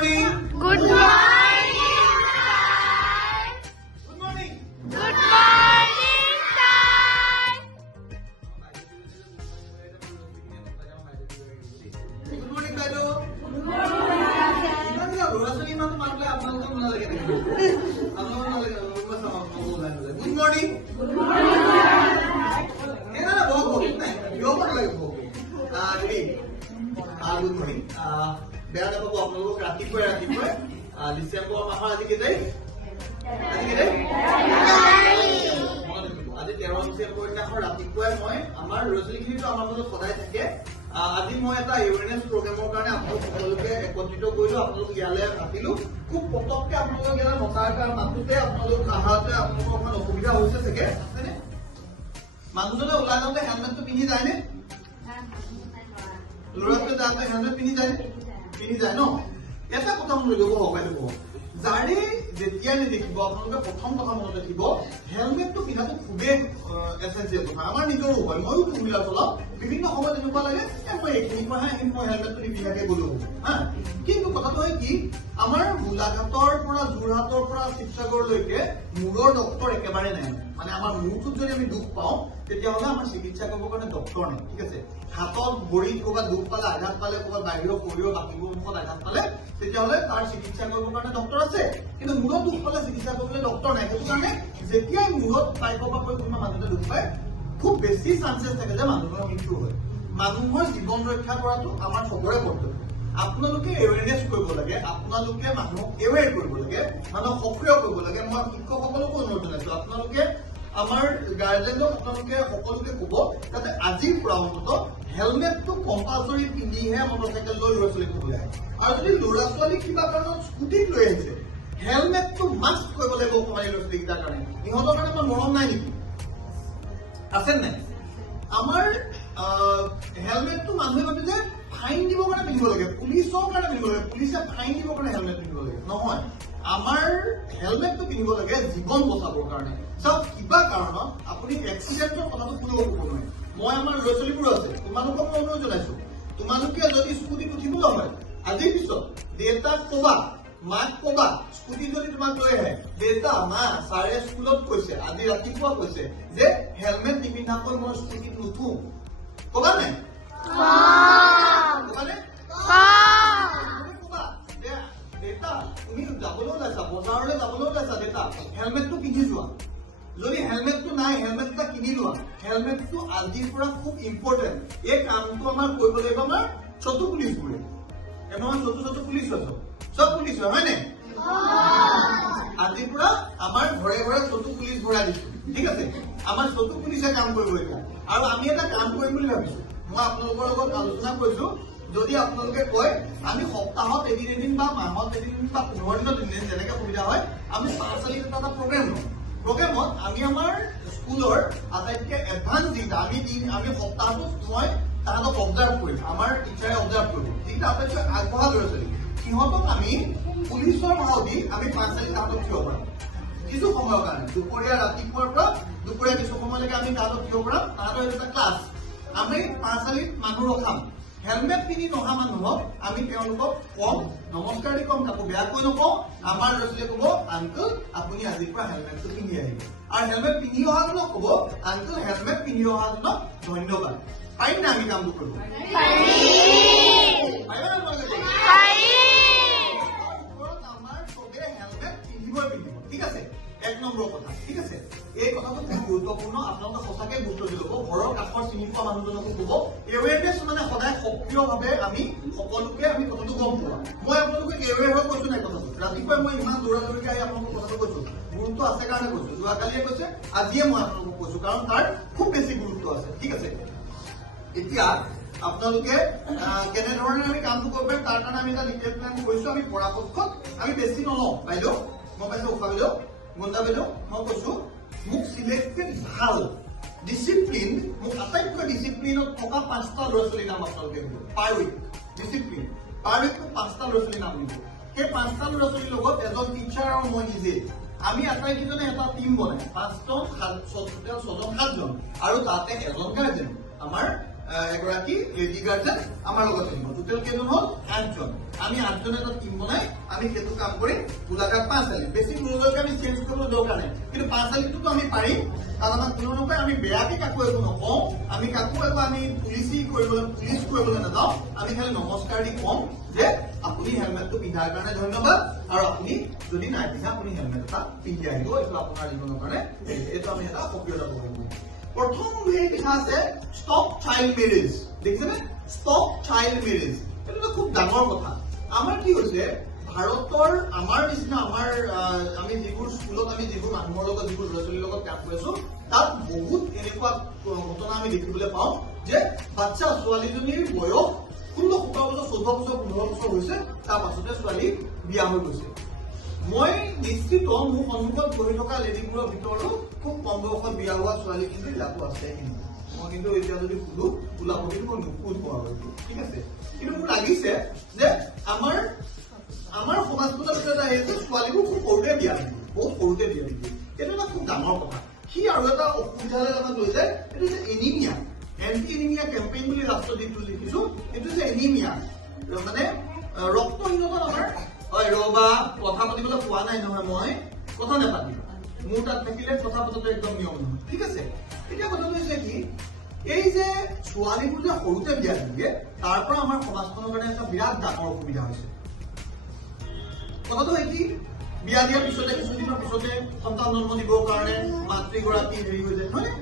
morning. Good morning, Good morning. Good morning, sir. Good morning, Baido. Good morning. Good morning. Good morning. Good morning. বেয়া নাপাব আপোনালোক ৰাতিপুৱাই ডিচেম্বৰ মাহৰ আজি কেইটাই আজি 13 ডিচেম্বৰ দিনাখন ৰাতিপুৱাই মই আমাৰ ল'ৰা ছোৱালীখিনিতো আমাৰ মাজত সদায় থাকে আজি মই এটা এৱেৰনেছ প্ৰগ্ৰেমৰ কাৰণে আপোনালোক সকলোকে একত্ৰিত কৰিলো আপোনালোক ইয়ালৈ মাতিলো খুব পটককে আপোনালোক ইয়ালৈ মতাৰ কাৰণ মাতোতে আপোনালোক আহাতে আপোনালোকৰ অকমান অসুবিধা হৈছে চাগে হয়নে মানুহজনে ওলাই যাওঁতে হেলমেটটো পিন্ধি যায়নে ল'ৰাটোৱে যাওঁতে হেলমেট পিন্ধি যায় ন এটা কথা মনত ৰাখিব হকাইটো কওঁ যাৰে যেতিয়াই নেদেখিব আপোনালোকে প্ৰথম কথা মনত ৰাখিব হেলমেটটো পিন্ধাটো খুবেই এছেঞ্চিয়েল কথা আমাৰ নিজৰো হয় ময়ো টু হুইলাৰ চলাওঁ বিভিন্ন সময়ত এনেকুৱা লাগে মই এইখিনি মই হেলমেটটো নিপিন্ধাকে গ'লো হা কিন্তু কথাটো হয় কি আমাৰ গোলাঘাটৰ পৰা যোৰহাটৰ পৰা শিৱসাগৰলৈকে মূৰৰ ডক্তৰ একেবাৰে নাই মানে আমাৰ মূৰটোত যদি আমি দুখ পাওঁ তেতিয়াহ'লে আমাৰ চিকিৎসা কৰিবৰ কাৰণে ডক্তৰ নাই ঠিক আছে হাতত ভৰিত ক'ৰবাত দুখ পালে আঘাত পালে ক'ৰবাত বাহিৰৰ শৰীৰৰ বাকীবোৰ মুখত আঘাত পালে তেতিয়াহ'লে তাৰ চিকিৎসা কৰিবৰ কাৰণে ডক্তৰ আছে কিন্তু মূৰত দুখ পালে চিকিৎসা কৰিবলৈ ডক্তৰ নাই সেইটো কাৰণে যেতিয়াই মূৰত পাইপ বা কোনোবা মানুহতে দুখ পায় খুব বেছি চান্সেছ থাকে যে মানুহৰ মৃত্যু হয় মানুহৰ জীৱন ৰক্ষা কৰাটো আমাৰ চবৰে কৰ্তব্য আপোনালোকে এৱেৰনেছ কৰিব লাগে আপোনালোকে মানুহক এৱেৰ কৰিব লাগে মানুহক সক্ৰিয় কৰিব লাগে মই শিক্ষকসকলকো অনুৰোধ জনাইছো আপোনালোকে আমাৰ গাৰ্জেনক আপোনালোকে সকলোকে ক'ব যাতে আজিৰ পৰা অন্ততঃ হেলমেটটো কম্পালচৰি পিন্ধিহে মটৰচাইকেল লৈ ল'ৰা ছোৱালীক থ'বলৈ আহে আৰু যদি ল'ৰা ছোৱালী কিবা কাৰণত স্কুটিত লৈ আহিছে হেলমেটটো মাষ্ট কৰিব লাগিব অকণমানি ল'ৰা ছোৱালীকেইটাৰ কাৰণে ইহঁতৰ কাৰণে আমাৰ মৰম নাই নেকি আছে নাই আমাৰ হেলমেটটো মানুহে ভাবে যে ফাইন দিবৰ কাৰণে পিন্ধিব লাগে পুলিচৰ কাৰণে পিন্ধিব লাগে পুলিচে ফাইন দিবৰ কাৰণে হেলমেট পিন্ধিব লাগে নহয় আমাৰ হেলমেটটো পিন্ধিব লাগে জীৱন বচাবৰ কাৰণে চাওক কিবা কাৰণত আপুনি এক্সিডেণ্টৰ কথাটো কোনেও ক'ব নোৱাৰে মই আমাৰ ল'ৰা ছোৱালীবোৰ আছে তোমালোকক মই অনুৰোধ জনাইছো তোমালোকে যদি স্কুটিত উঠিবলৈ হয় আজিৰ পিছত দেউতাক ক'বা মাক ক'বা স্কুটি যদি তোমাক লৈ আহে দেউতা মা ছাৰে স্কুলত কৈছে আজি ৰাতিপুৱা কৈছে যে হেলমেট নিপিন্ধাকৈ মই স্কুটিত নুঠো ক'বা নাই দেউতা তুমি যাবলৈ ওলাইছা বজাৰলৈ যাবলৈ ওলাইছা দেউতা হেলমেটটো পিন্ধি যোৱা যদি হেলমেটটো নাই হেলমেট এটা কিনি লোৱা হেলমেটটো আজিৰ পৰা খুব ইম্পৰ্টেণ্ট এই কামটো আমাৰ কৰিব লাগিব আমাৰ চতু পুলিচবোৰে আমাৰ চতু পুলিচ আছো চব পুলিচ হয় নে আজিৰ পৰা আমাৰ ঘৰে ঘৰে চতু পুলিচ ভৰাই দিছো ঠিক আছে আমাৰ চতু পুলিচে কাম কৰিব এতিয়া আৰু আমি এটা কাম কৰিম বুলি ভাবিছো মই আপোনালোকৰ লগত আলোচনা কৰিছো যদি আপোনালোকে কয় আমি সপ্তাহত এদিন বা মাহত এদিন বা 15 দিন যেনেকে সুবিধা হয় আমি 5 তাৰিখ এটা প্ৰগ্ৰেম লওঁ প্ৰগ্ৰেমত আমি আমাৰ স্কুলৰ আটাইতকৈ এডভান্স যিটা আমি সপ্তাহটোত মই তাহাঁতক অবজাৰ্ভ কৰিম আমাৰ টিচাৰে অবজাৰ্ভ কৰিব যিকেইটা আটাইতকৈ আগবঢ়া ল'ৰা ছোৱালী সিহঁতক আমি পুলিচৰ ভাও দি আমি 5 তাৰিখ তাহাঁতক থিয় কৰাম কিছু সময়ৰ কাৰণে দুপৰীয়া ৰাতিপুৱাৰ পৰা দুপৰীয়া কিছু সময়লৈকে আমি তাহাঁতক থিয় কৰাম তাহাঁতৰ এটা ক্লাছ আমি 5 তাৰিখ মানুহ ৰখাম হেলমেট পিন্ধি নহা মানুহক আমি তেওঁলোকক কম নমস্কাৰ দি কম কাকো বেয়াকৈ নকওঁ আমাৰ ল'ৰা ছোৱালীয়ে ক'ব আংকল আপুনি আজিৰ পৰা হেলমেটটো পিন্ধি আহিব আৰু হেলমেট পিন্ধি অহাজনক ক'ব আংকল হেলমেট পিন্ধি অহাজনক ধন্যবাদ পাৰিম নে আমি কামটো কৰিব আমাৰ চবে হেলমেট পিন্ধিবই পিন্ধিব ঠিক আছে 1 নম্বৰ কথা ঠিক আছে এই কথাটো খুব গুৰুত্বপূৰ্ণ আপোনালোকে সঁচাকে গুৰুত্ব দি ল'ব ঘৰৰ কাষৰ চিনি পোৱা মানুহজনকো ক'ব এৱেৰনেছ মানে সদায় সক্ৰিয়ভাৱে আমি সকলোকে আমি কথাটো গম পোৱা মই আপোনালোকে এৱেৰ হৈ কৈছো নাই কথাটো ৰাতিপুৱাই মই ইমান দৌৰাদৌৰিকে আহি আপোনালোকক কথাটো কৈছো গুৰুত্ব আছে কাৰণে কৈছো যোৱাকালিয়ে কৈছে আজিয়ে মই আপোনালোকক কৈছো কাৰণ তাৰ খুব বেছি গুৰুত্ব আছে ঠিক আছে এতিয়া আপোনালোকে কেনেধৰণে আমি কামটো কৰিব পাৰিম তাৰ কাৰণে আমি এটা ডিটেইল প্লেন কৰিছো আমি পৰাপক্ষত আমি বেছি নলওঁ বাইদেউ মই পাইছো উষা বাইদেউ গন্দা বাইদেউ মই কৈছো মোক চিলেক্টেড ভাল ডিচিপ্লিন মোক আটাইতকৈ ডিচিপ্লিনত থকা 5টা ল'ৰা ছোৱালীৰ নাম আপোনালোকে দিব পাৰ উইক ডিচিপ্লিন পাৰ উইক 5টা ল'ৰা ছোৱালীৰ নাম দিব সেই 5টা ল'ৰা ছোৱালীৰ লগত এজন টিচাৰ আৰু মই নিজে আমি আটাইকেইজনে এটা টিম বনাই 5জন 7জন আৰু তাতে এজন গাৰ্জেন আমাৰ এগৰাকী লেডি গাৰ্জেন আমাৰ লগত থাকিব টোটেল কেইজন হ'ল 8জন আমি 8জনে এটা টিম বনাই আমি সেইটো কাম কৰিম গোলাঘাট 5 আলি বেছি দূৰলৈকে আমি চেঞ্জ কৰিব দৰকাৰ নাই কিন্তু 5 আলিটোতো আমি পাৰিম কাৰণ আমাক কোনো নকয় আমি বেয়াকে কাকো একো নকওঁ আমি কাকো একো আমি পুলিচ কৰিবলৈ নাযাওঁ আমি খালি নমস্কাৰ দি কম যে আপুনি হেলমেটটো পিন্ধাৰ কাৰণে ধন্যবাদ আৰু আপুনি যদি নাই পিন্ধা আপুনি হেলমেট এটা পিন্ধি আহিব এইটো আপোনাৰ জীৱনৰ কাৰণে এইটো আমি এটা সক্ৰিয়তা কৰিব প্ৰথম কথা আছে ষ্টপ চাইল্ড মেৰেজ দেখিছেনে ষ্টপ চাইল্ড মেৰেজ এইটো খুব ডাঙৰ কথা আমাৰ কি হৈছে ভাৰতৰ আমাৰ নিচিনা আমি যিবোৰ স্কুলত আমি যিবোৰ মানুহৰ লগত যিবোৰ ল'ৰা ছোৱালীৰ লগত কাম কৰি আছো তাত বহুত এনেকুৱা ঘটনা আমি দেখিবলৈ পাওঁ যে বাচ্চা ছোৱালীজনীৰ বয়স 16-17 বছৰ 14 বছৰ 15 বছৰ হৈছে তাৰ পাছতে ছোৱালী বিয়া হৈ গৈছে মই নিশ্চিত মোৰ সন্মুখত বহি থকা লেডিবোৰৰ ভিতৰতো খুব কম বয়সত বিয়া হোৱা ছোৱালী কিন্তু ইয়াতো আছে কিন্তু মই কিন্তু এতিয়া যদি সুধো ওলাব কিন্তু মই নুসুধো আৰু ঠিক আছে কিন্তু মোৰ লাগিছে যে আমাৰ সমাজখনৰ ভিতৰত আহিছে ছোৱালীবোৰ খুব সৰুতে বিয়া দিব বহুত সৰুতে বিয়া দিব এইটো এটা খুব ডাঙৰ কথা সি আৰু এটা অসুবিধাৰে আমাক লৈ যায় এইটো যে এনিমিয়া এণ্টি এনিমিয়া কেম্পেইন বুলি ৰাষ্ট্ৰদীপটো লিখিছো এইটো যে এনিমিয়া মানে ৰক্তহীনতাত আমাৰ ৰবা কথা পাতিবলৈ পোৱা নাই নহয় মই কথা নাপাতিম মোৰ তাত থাকিলে কথা পতাটো একদম নিয়ম নহয় ঠিক আছে এতিয়া কথাটো হৈছে কি এই যে ছোৱালীবোৰ যে সৰুতে বিয়া দিয়ে তাৰ পৰা আমাৰ সমাজখনৰ কাৰণে এটা বিৰাট ডাঙৰ অসুবিধা হৈছে কথাটো হয় কি বিয়া দিয়াৰ পিছতে কিছুদিনৰ পিছতে সন্তান জন্ম দিবৰ কাৰণে মাতৃগৰাকী হেৰি হৈ যায় নহয়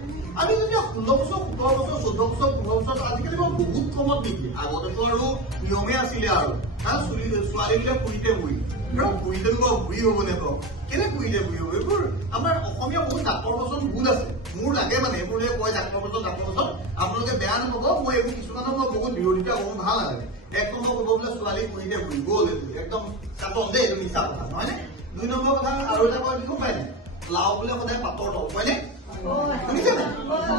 আমি যেতিয়া 16 বছৰ 17 বছৰ 14 বছৰ 15 বছৰ আজিকালি বহুত কমত নিদিয়ে আগতেতো আৰু নিয়মে আছিলে আৰু ছোৱালীবিলাক পুৰিতে বুঢ়ী পুৰিতে বুঢ়ী হ'ব নে কওক কেনে পুৰিতে বুঢ়ী হ'ব এইবোৰ আমাৰ অসমীয়া বহুত ডাক্তৰ বচন ভুল আছে মোৰ লাগে মানে এইবোৰ কয় ডাক্তৰ বচন আপোনালোকে বেয়া নহ'ব মই এইবোৰ কিছুমানৰ মই বহুত বিৰোধিতা কৰো ভাল নালাগে এক নম্বৰ ক'ব বোলে ছোৱালী পুৰিতে বুঢ়ী গ'ল একদম কাটন দেই এইটো মিছা কথা নহয় নে 2 নম্বৰ কথা আৰু এটা কয় দেখোন পাই নাই লাও বোলে সদায় পাতৰ তল হয়নে শুনিছে নাই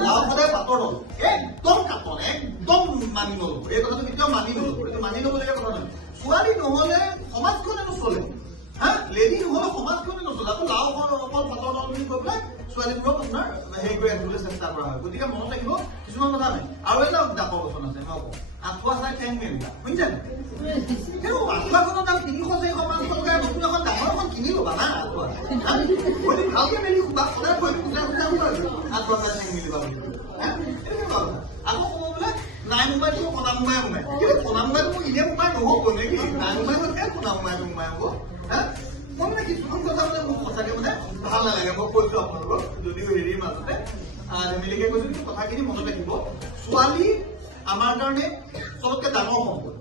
লাও সদায় পাতৰ তল একদম কাটন একদম মানি নল'ব এই কথাটো কেতিয়াও মানি নল'ব এইটো মানি ল'বলগীয়া কথা নহয় ছোৱালী নহ'লে সমাজখনে নচলে হা লেডি নহ'লে সমাজখনে নচলে আকৌ লাও অকল পাতৰ তল বুলি কৈ পেলাই ছোৱালীবোৰক আপোনাৰ হেৰি কৰি ৰাখিবলৈ চেষ্টা কৰা হয় গতিকে মনত ৰাখিব কিছুমান কথা নাই আৰু এটা ডাকৰ বচন আছে মই কওঁ আঁঠুৱা চাই ঠেং মেলিবা শুনিছে নাই কিন্তু আঁঠুৱাখনৰ দাম 300-400 টকা নতুন এখন ডাঙৰ এখন কিনি ল'বা না আঁঠুৱা ভালকে মেলি শুবা সদায় কৈ আঁঠুৱা চাই ঠেং মেলিবা বুলি আকৌ ক'ব বোলে নাই মোবাইলটো কণা মোবাইল কিন্তু কণা মোবাইলটো মোৰ ইনে মোবাইল নহ'ব নেকি নাই মোবাইলতহে কণা মোবাইলটো মোবাইল হ'ব হা মই মানে কিছুমান কথা মানে মোক সঁচাকে মানে ভাল নালাগে মই কৈছো আপোনালোকক যদিও হেৰিৰ মাজতে ধেমেলিকে কৈছো কিন্তু কথাখিনি মনত ৰাখিব ছোৱালী আমাৰ কাৰণে চবতকে ডাঙৰ সম্পদ